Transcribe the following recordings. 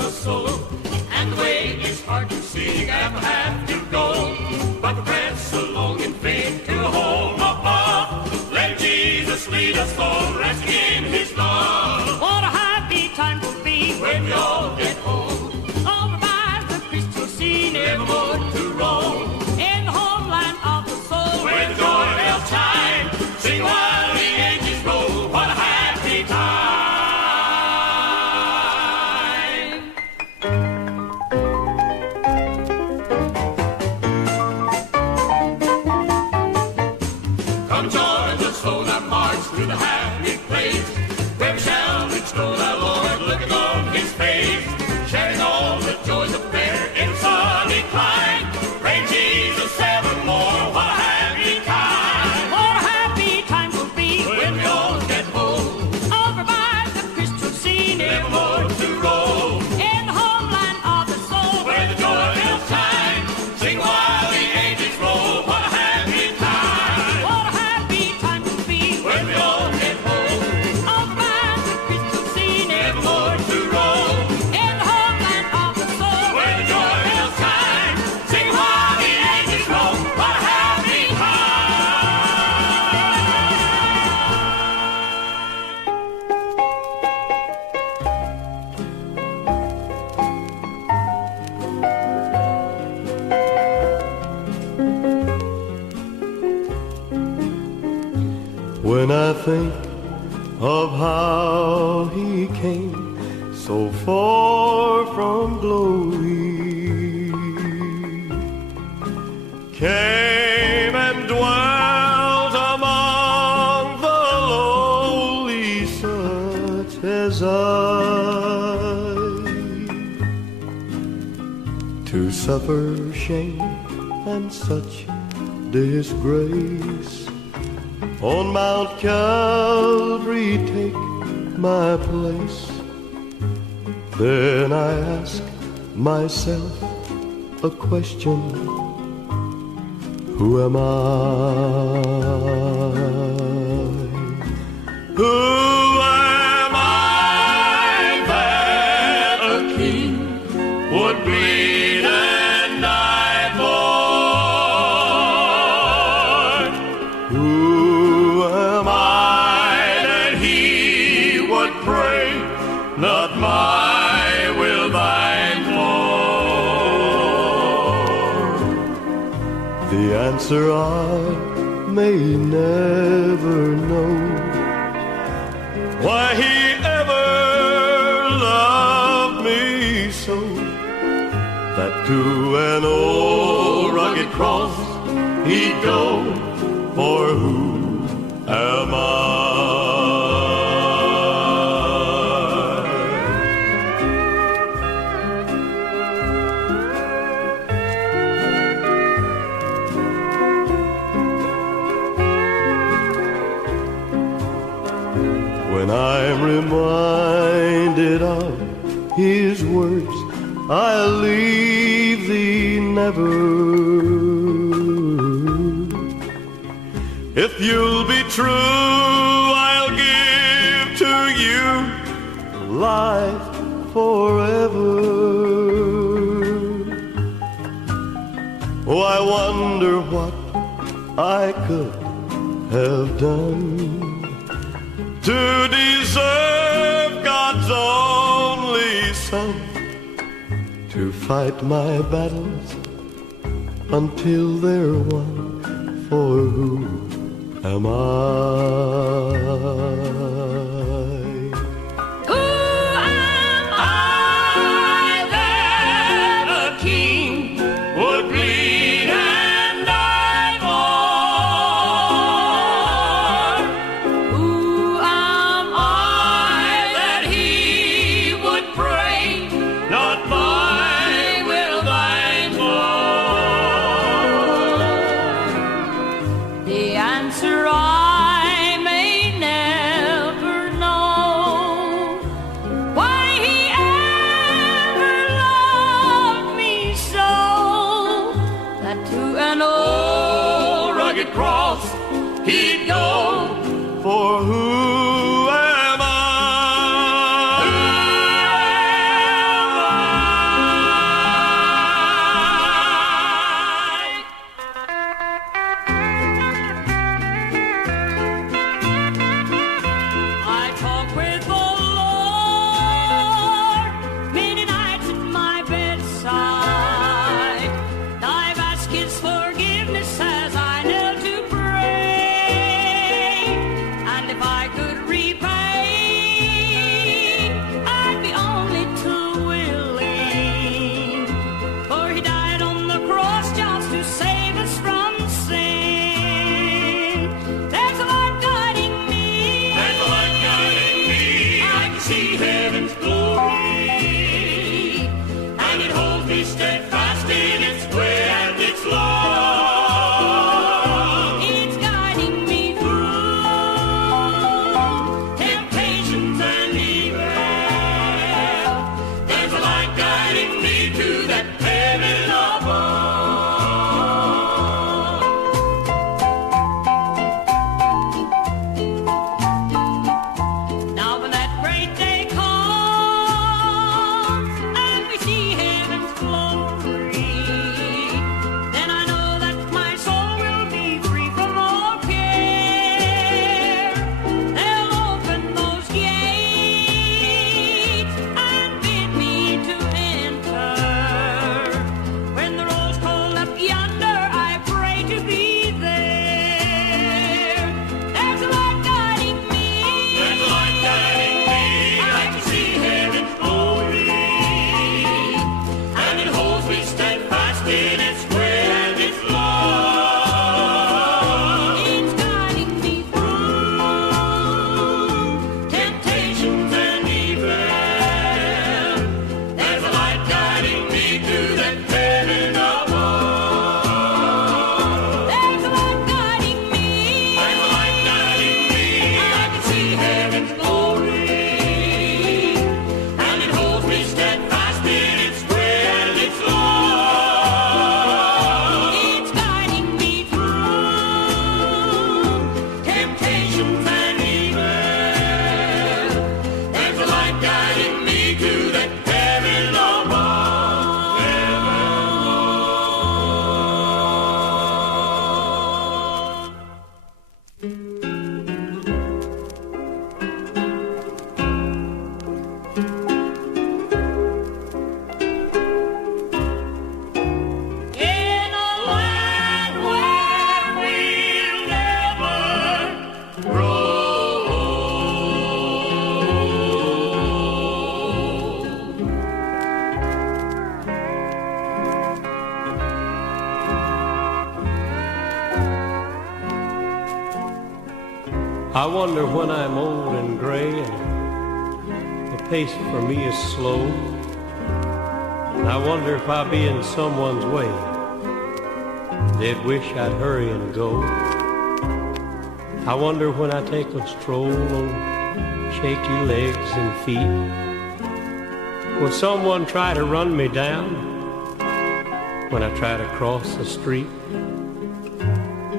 a soul, and the way is hard to see, and we'll have to go. But we press along in faith to a home above. Let Jesus lead us all, resting in his love. What a happy time will be when we all get home, over by the crystal sea, nevermore to roam. in the homeland of the soul, Where the joy bells chime, sing while the ages roll. What a happy time! Come join us on our march to the happy place, where we shall extol our Lord, looking on his face, sharing all the joys of fair in sunny clime. Praise Jesus evermore. What a happy time! what a happy time will be When we all get home, over by the crystal sea, nevermore to roam. in the homeland of the soul, Where the joy bells chime, sing while the ages roll. What a happy time! what a happy time will be When we all get home, over by the crystal sea, nevermore to roam. in the homeland of the soul, Where the joy bells chime, sing while the ages roll. What a happy time! When I think of how he came so far from glory, came and dwelt among the lowly, such as I, to suffer shame and such disgrace, on Mount Calvary take my place. Then I ask myself a question: who am I? Who am I that a king would bleed and die for? Who am I that he would pray, not my will thine for? The answer I may never know, why he ever loved me so, that to an old rugged cross he'd go. For who am I? When I'm reminded of his words, I'll leave thee never. If you'll be true, I'll give to you life forever. Oh, I wonder what I could have done to deserve God's only Son, to fight my battles until they're won. For who am I? who am I that a king Would bleed and die for? Who am I that he would pray, Not my will thine for. the answer I may never know, why he ever loved me so, that to an old Rugged cross he'd go. For who am I? Who am I wonder when I'm old and gray and the pace for me is slow. I wonder if I'll be in someone's way. They'd wish I'd hurry and go. I wonder when I take a stroll on shaky legs and feet, will someone try to run me down when I try to cross the street?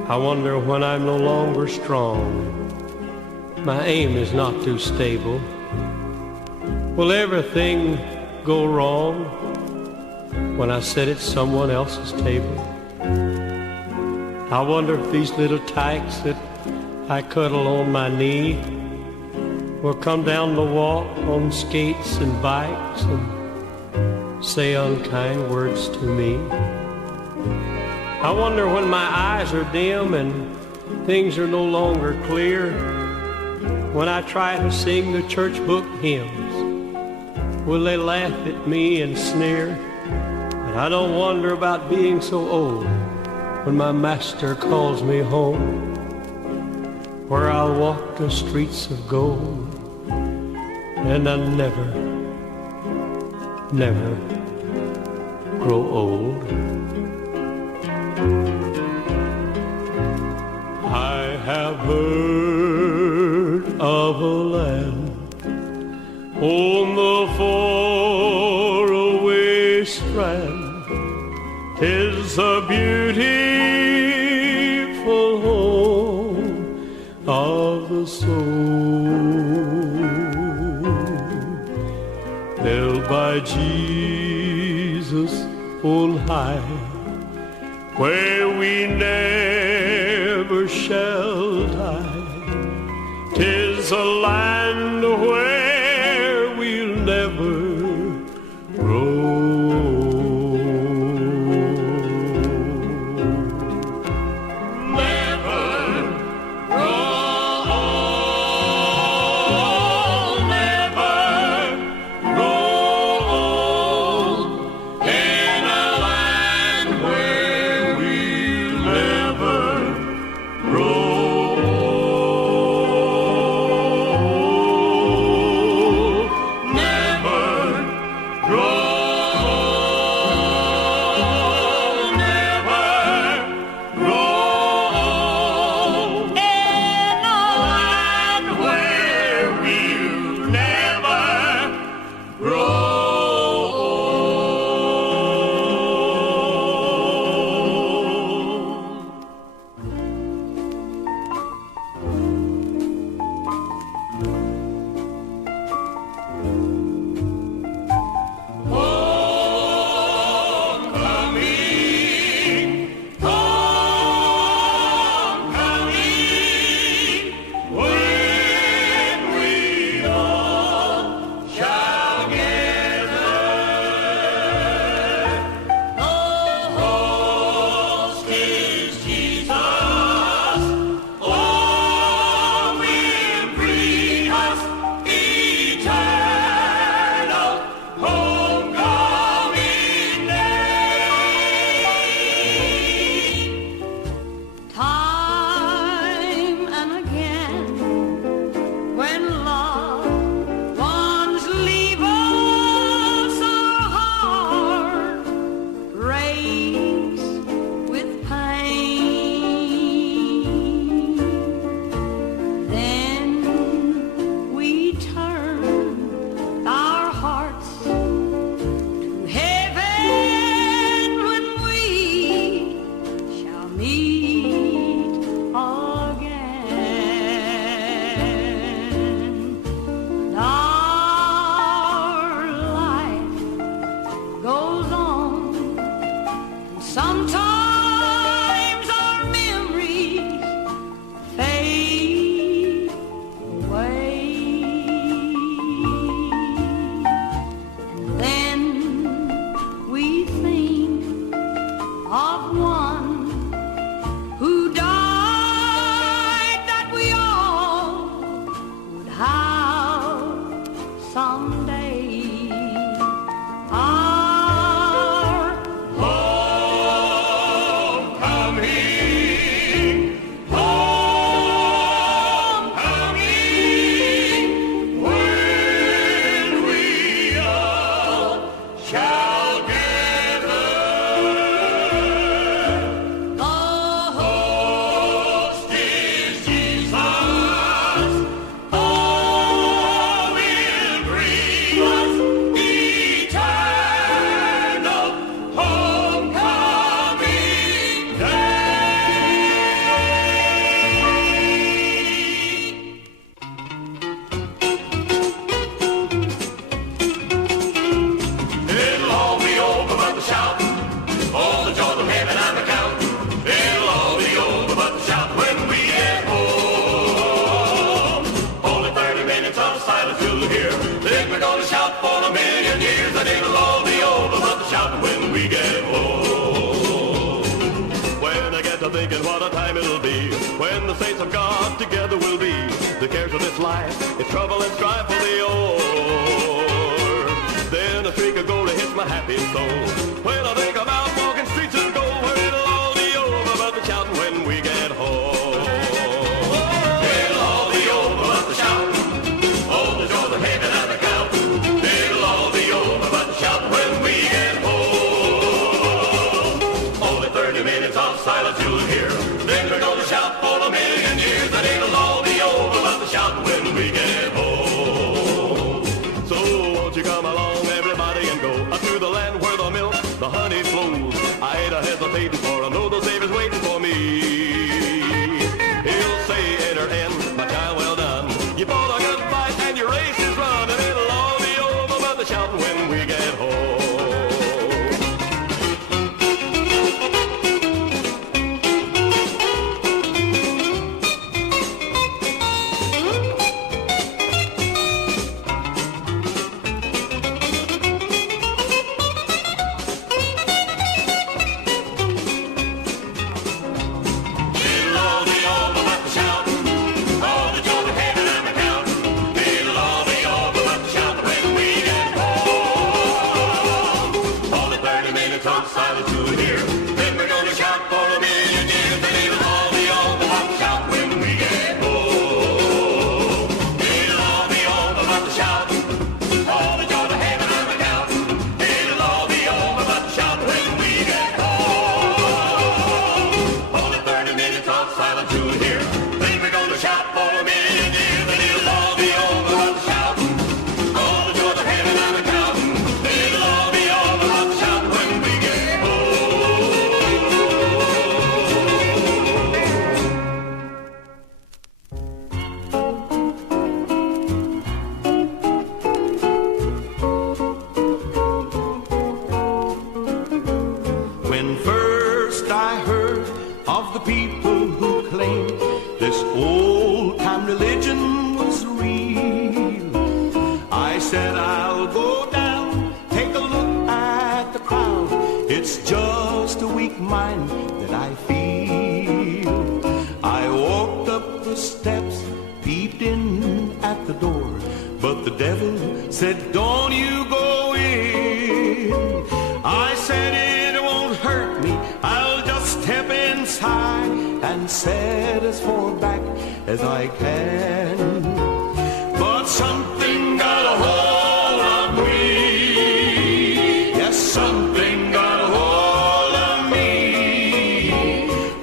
I wonder when I'm no longer strong, my aim is not too stable, will everything go wrong when I sit at someone else's table? I wonder if these little tykes that I cuddle on my knee will come down the walk on skates and bikes and say unkind words to me. I wonder when my eyes are dim and things are no longer clear, when I try to sing the church book hymns, will they laugh at me and sneer? But I don't wonder about being so old when my master calls me home, where I'll walk the streets of gold, and I never, never grow old. I have heard of a land on the faraway strand. 'Tis a beautiful home of the soul, built by Jesus on high, where we never shall die. 'Tis a land where we'll never grow. thinking what a time it'll be when the saints of God together will be. The cares of this life, it's trouble and strife will be o'er. Then a streak of gold hits my happy soul when I think about walking streets of gold where it'll all be over but the shouting when we get home. It'll all be over but the shouting. Oh, the joys of heaven and the counting. It'll all be over but the shouting when we get home. Only 30 minutes of silence you'll hear. Then we're gonna shout for a million years, and it'll all be over but the shouting when we get home. So won't you come along, everybody, and go up to the land where the milk, the honey flows. I ain't hesitating, for I know the Savior's waiting for me. He'll say, enter in, my child, well done. You fought a good fight and your race is run, and it'll all be over but the shouting when we get home. As I can, but something got a hold of me. Yes, something got a hold of me.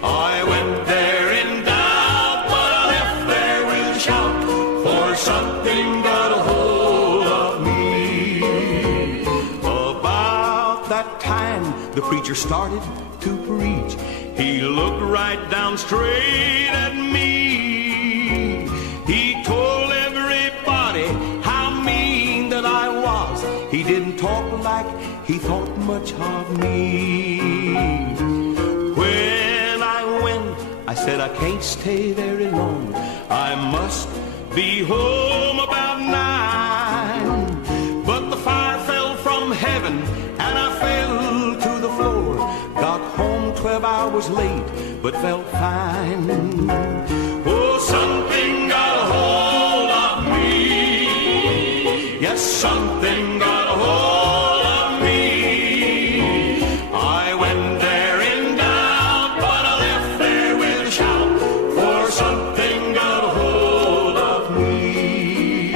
I went there in doubt, but I left there with a shout, for something got a hold of me. About that time, the preacher started to preach. He looked right down straight at me. He told everybody how mean that I was. He didn't talk like he thought much of me. When I went, I said I can't stay very long. I must be home about 9. But the fire fell from heaven and I fell to the floor. Got home 12 hours late, but felt fine. Oh, something got a hold of me. Yes, something got a hold of me. I went there in doubt, but I left there with a shout, for something got a hold of me.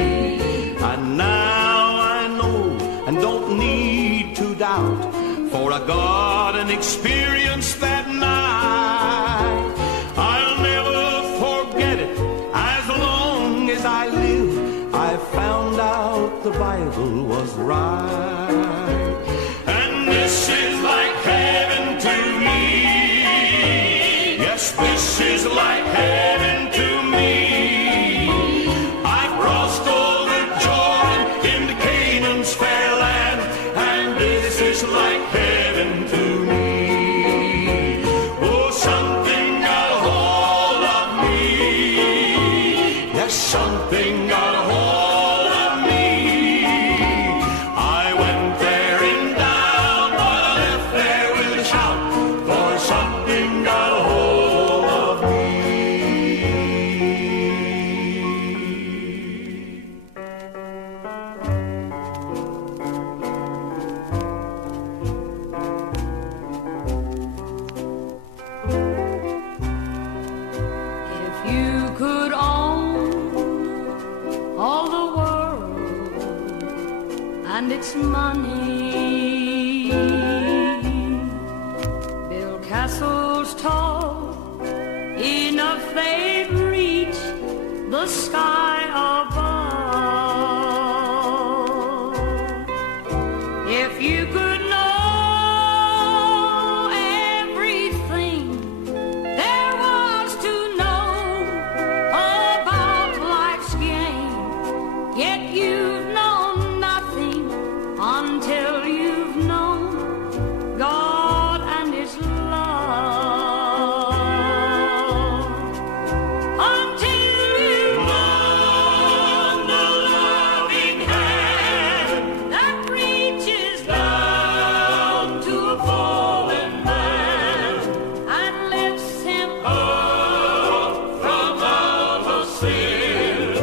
And now I know and don't need to doubt, for I got an experience that night. I'll never forget it as long as I live. I found out the Bible was right. And this is like heaven to me. Yes, this is like heaven to me. I've crossed over Jordan into Canaan's fair land, and this is like heaven to me. Oh, something got a hold of me. Yes, something got a hold of me. I went there in doubt, but I left there with a shout, for something got a hold castles tall, enough they'd reach the sky above. If you could know everything there was to know about life's game, yet you've known nothing until you've known God and His love. Until you've known the loving hand that reaches down to a fallen man and lifts him up from out of sin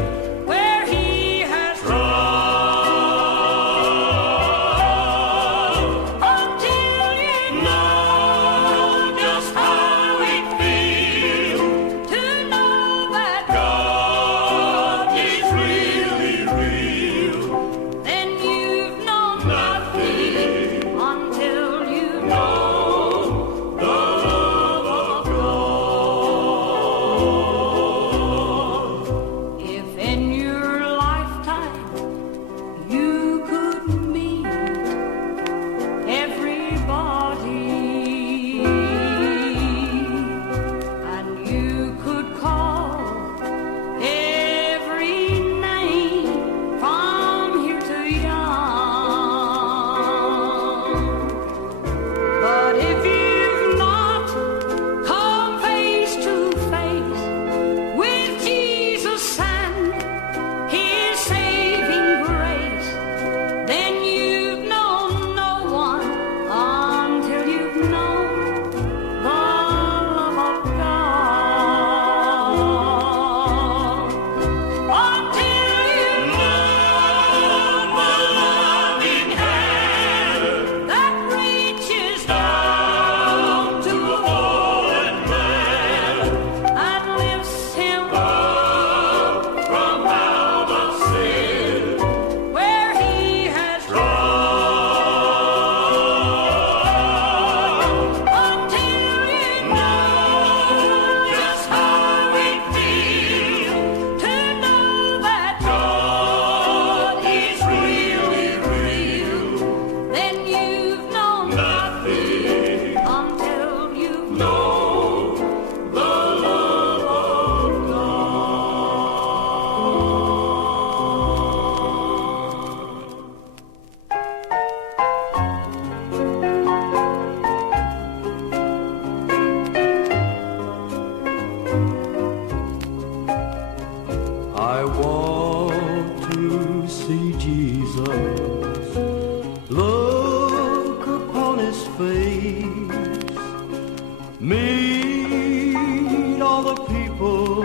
where he has trod. Until you know just how it feels to know that God is really real, then you've known nothing until you know the love of God. If in your lifetime you could meet everybody and you could call every name from here to yon, but if you've not come face to face with Jesus and His saving grace, then you've known no one until you've known the love of God. Until you've known the loving hand that reaches down to a fallen man and lifts him up from out of sin where he has trod. Until you know just how it feels to know that God is really real, then you've known nothing until you've known the love of I want to see Jesus, look upon His face, meet all the people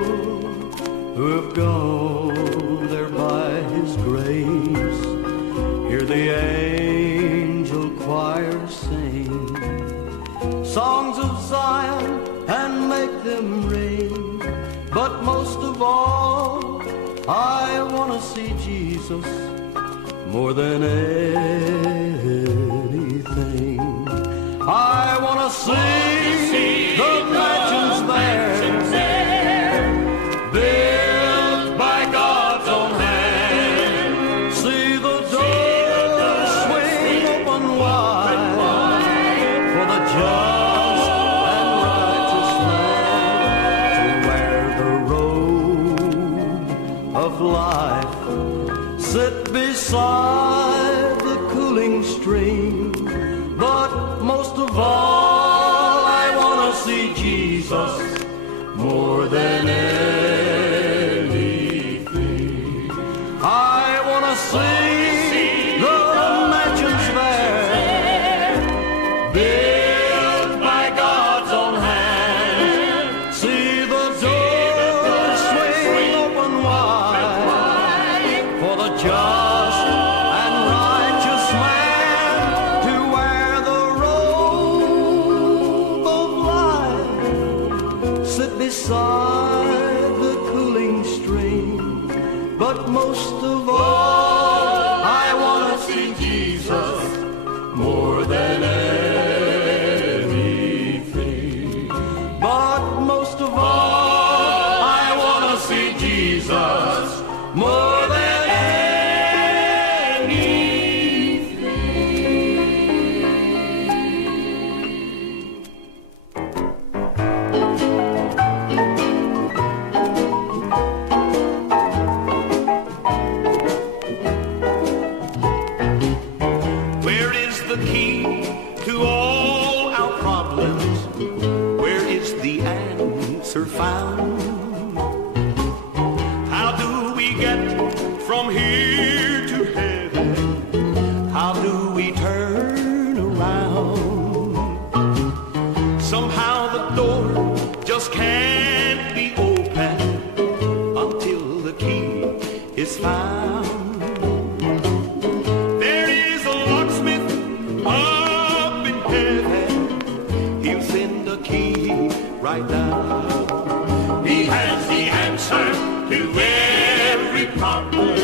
who have gone there by His grace, hear the angel choir sing songs of Zion and make them ring. But most of all, I want to see Jesus more than anything. I want to see the mansions there, built by God's own hand. See the doors swing open wide for the just and righteous man, to where the road of life sit beside the cooling stream. But most of all, I want to see Jesus more than anything. I want to see the mansions there, built by God's own hand. See the doors swing open wide for the just and righteous man, to where the robe of life sit beside the cooling stream. But most of all, I want to see Jesus more than anything. Somehow the door just can't be opened until the key is found. There is a locksmith up in heaven. He'll send a key right down. He has the answer to every problem.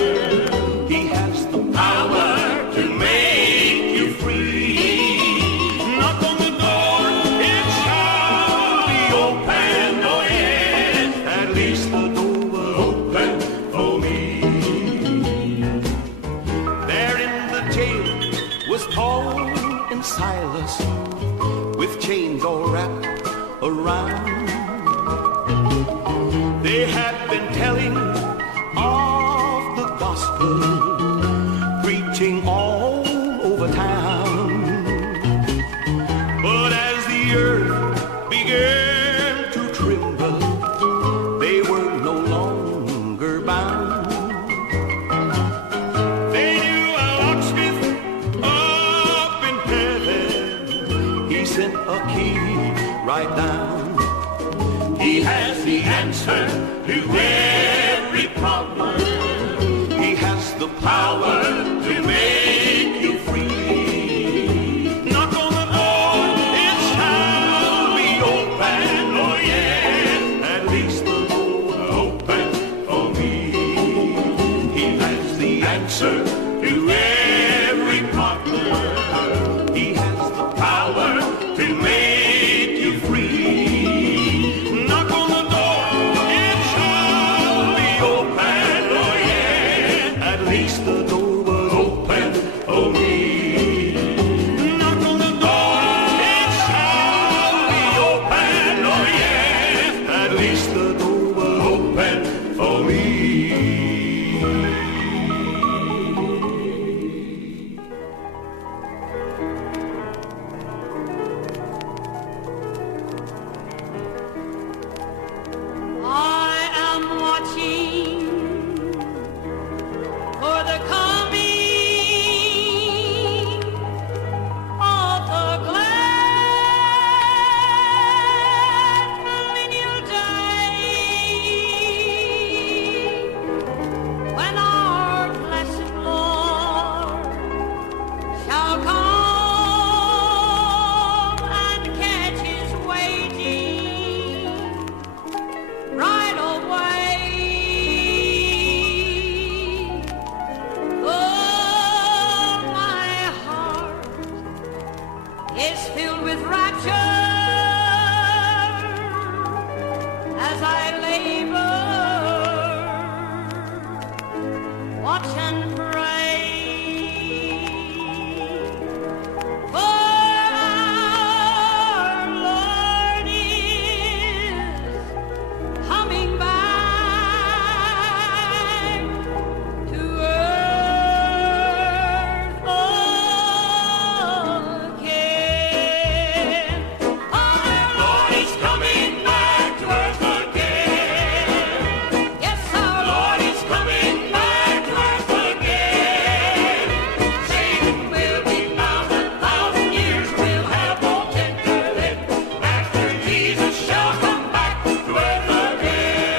He has the Power to make you free. knock on the door, it shall be open. Oh yes, At least the door will open for me. There in the jail was Paul and Silas, with chains all wrapped around. They had been telling of the gospel, preaching all over town. But as the earth began to tremble, they were no longer bound. They knew a locksmith up in heaven. He sent a key right down. He has the answer to every problem. He has the power To make you free. knock on the door, it shall be open. Oh yes, At least the door will open for me. He has the Answer to every problem. He has the Power to make you free. knock on the door, it shall be open. Oh yes, At least the door will open for me. knock on the door, it shall be open. Oh yes, At least the door will open for me. I am watching for the coming of the glad millennial day, when our blessed Lord shall come and catch his waiting right away. Oh, my heart is filled with rapture as I labor, watch and pray. For our Lord is coming back to earth again. Our Lord is coming back to earth again. yes, our Lord is coming back to earth again. Satan will be bound 1,000 years. We'll have no tender then. After Jesus shall come back to earth again.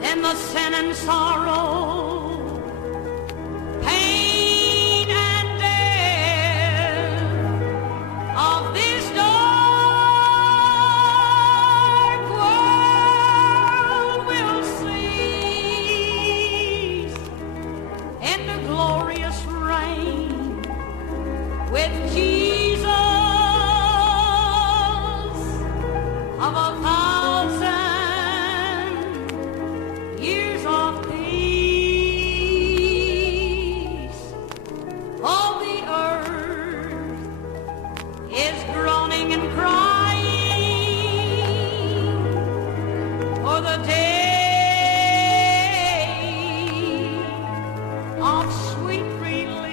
then the sin and sorrow, pain and death of this dark world will cease in the glorious reign with Jesus of 1,000 years of peace. All the earth is groaning and crying for the day of sweet release.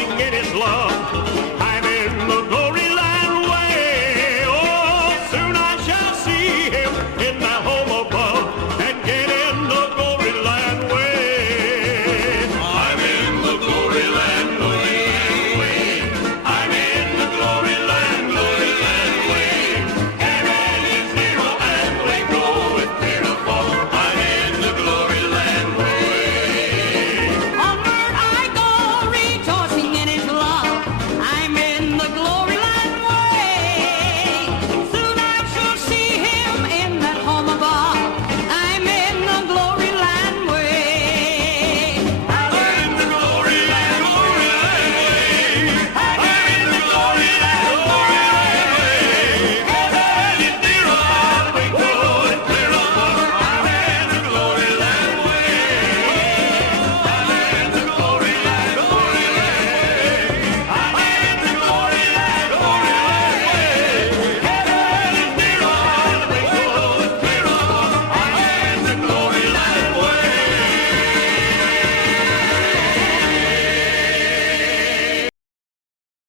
She can get